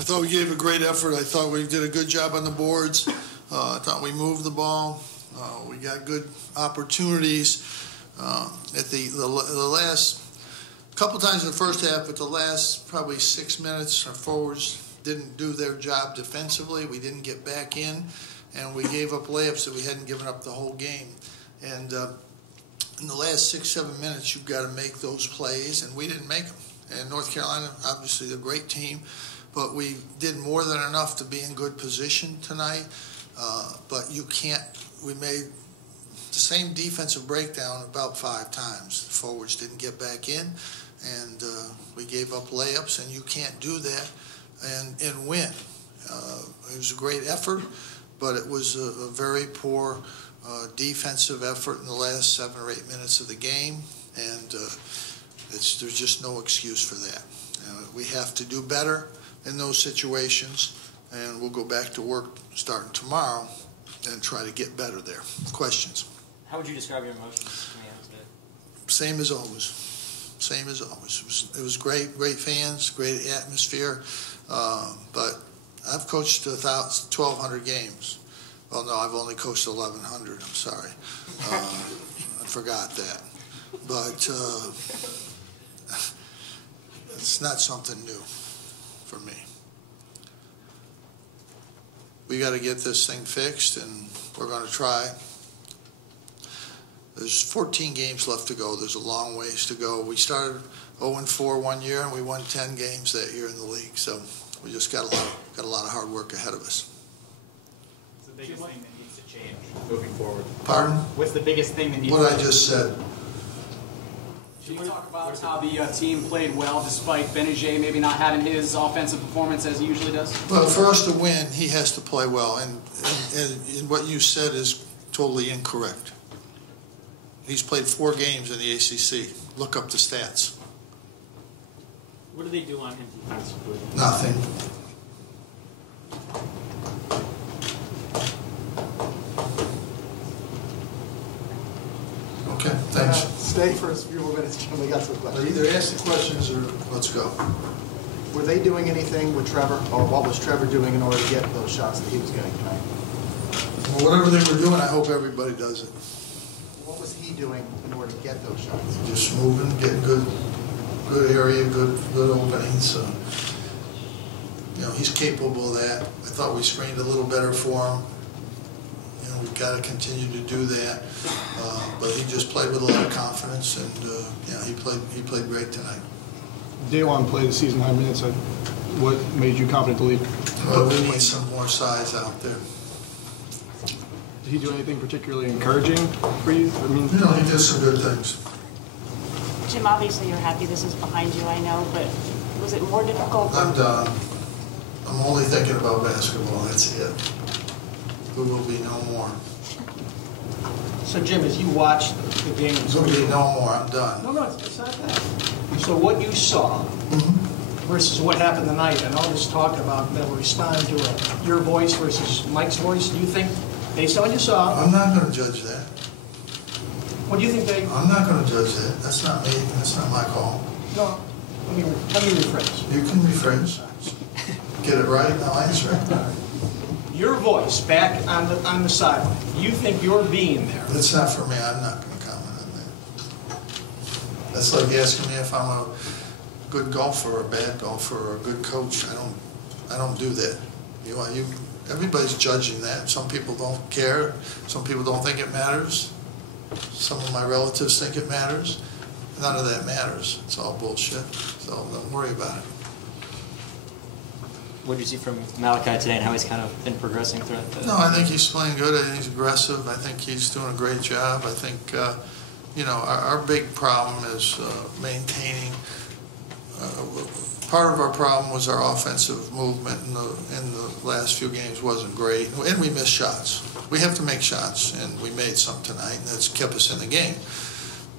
I thought we gave a great effort. I thought we did a good job on the boards. I thought we moved the ball. We got good opportunities. At the last couple times in the first half, but the last probably 6 minutes, our forwards didn't do their job defensively. We didn't get back in, and we gave up layups that we hadn't given up the whole game. And in the last 6-7 minutes, you've got to make those plays, and we didn't make them. And North Carolina, obviously, they're a great team, but we did more than enough to be in good position tonight. But you can't. We made the same defensive breakdown about 5 times. The forwards didn't get back in, and we gave up layups, and you can't do that and win. It was a great effort, but it was a very poor defensive effort in the last 7 or 8 minutes of the game, and there's just no excuse for that. We have to do better in those situations, and we'll go back to work starting tomorrow and try to get better there. Questions? How would you describe your emotions? Same as always. Same as always. It was great fans, great atmosphere. But I've coached 1,200 games. Well, no, I've only coached 1,100. I'm sorry. I forgot that. But it's not something new for me. We got to get this thing fixed, and we're going to try. There's 14 games left to go. There's a long ways to go. We started 0-4 one year, and we won 10 games that year in the league. So we just got a lot of hard work ahead of us. What's the biggest thing that needs to change moving forward? Pardon? What's the biggest thing that needs to change? What I just said. Can you talk about how the team played well despite Benajay maybe not having his offensive performance as he usually does? Well, for us to win, he has to play well, and what you said is totally incorrect. He's played 4 games in the ACC. Look up the stats. What do they do on him defensively? Nothing. Okay, thanks. Stay for a few more minutes, Jim. We got some questions. Either ask the questions or let's go. Were they doing anything with Trevor, or what was Trevor doing in order to get those shots that he was getting tonight? Well, whatever they were doing, I hope everybody does it. What was he doing in order to get those shots? Just moving, getting good area, good openings. You know, he's capable of that. I thought we screened a little better for him. You know, we've got to continue to do that. But he just played with a lot of confidence, and yeah, he played great tonight. Day one played the season high minutes. What made you confident to lead? Well, we need some more size out there. Did he do anything particularly encouraging for you? I mean, you know, he did some good things. Jim, obviously you're happy this is behind you, I know, but was it more difficult? I'm done. I'm only thinking about basketball. That's it. There will be no more. So, Jim, as you watched the games... There will be no more. I'm done. No, it's not that. So what you saw versus what happened tonight, and all this talk about that we're responding to your voice versus Mike's voice, do you think, based on what you saw... I'm not going to judge that. What do you think they... I'm not going to judge that. That's not me. That's not my call. No. Let me rephrase. You can rephrase. Get it right, I'll answer it. Your voice back on the sideline. You think you're being there? That's not for me. I'm not going to comment on that. That's like asking me if I'm a good golfer or a bad golfer or a good coach. I don't do that. Everybody's judging that. Some people don't care. Some people don't think it matters. Some of my relatives think it matters. None of that matters. It's all bullshit. So don't worry about it. What did you see from Malachi today and how he's kind of been progressing throughout the... No, I think he's playing good. I think he's aggressive. I think he's doing a great job. I think, you know, our big problem is maintaining... part of our problem was our offensive movement in the last few games wasn't great. And we missed shots. We have to make shots, and we made some tonight, and that's kept us in the game.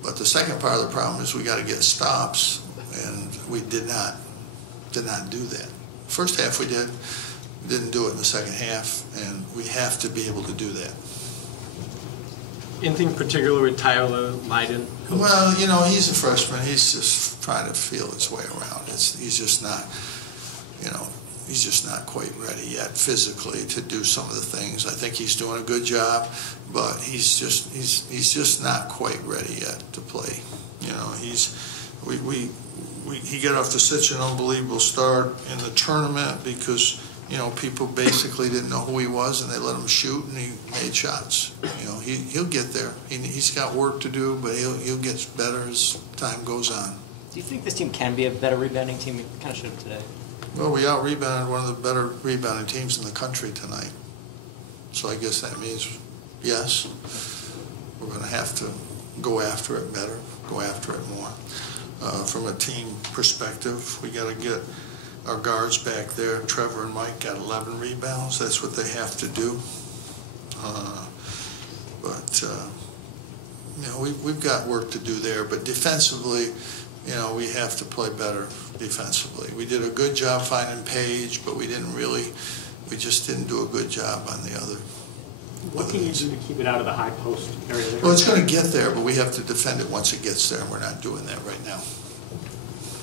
But the second part of the problem is we got to get stops, and we did not do that. First half we didn't do it in the second half, and we have to be able to do that. Anything particular with Tyler Lydon? Well, you know, he's a freshman. He's just trying to feel his way around. He's just not, you know, he's just not quite ready yet physically to do some of the things. I think he's doing a good job, but he's just not quite ready yet to play. You know, he got off to such an unbelievable start in the tournament because, you know, people basically didn't know who he was, and they let him shoot, and he made shots. You know, he'll get there. He's got work to do, but he'll get better as time goes on. Do you think this team can be a better rebounding team? We kind of showed it today. Well, we out-rebounded one of the better rebounding teams in the country tonight. So I guess that means, yes, we're going to have to go after it better, go after it more. From a team perspective, we got to get our guards back there. Trevor and Mike got 11 rebounds. That's what they have to do. You know, we've got work to do there. But defensively, you know, we have to play better defensively. We did a good job finding Page, but we just didn't do a good job on the other. What can you do to keep it out of the high post area there? Well, it's going to get there, but we have to defend it once it gets there, and we're not doing that right now.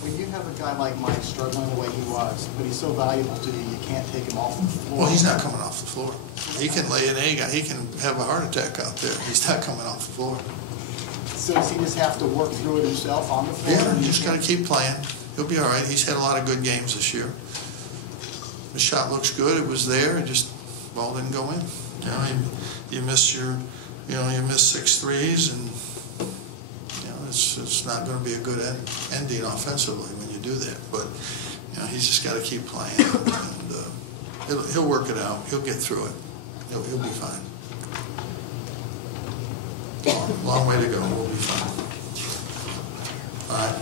When you have a guy like Mike struggling the way he was, but he's so valuable to you, you can't take him off the floor. Well, he's not coming off the floor. He can lay an egg. He can have a heart attack out there. He's not coming off the floor. So does he just have to work through it himself on the floor? Yeah, you just got to keep playing. He'll be all right. He's had a lot of good games this year. The shot looks good. It was there. It just, ball didn't go in. You know, you miss you miss 6 threes, and you know it's not going to be a good ending offensively when you do that. But you know, he's just got to keep playing, and he'll work it out. He'll get through it. He'll be fine. Long way to go. We'll be fine. All right.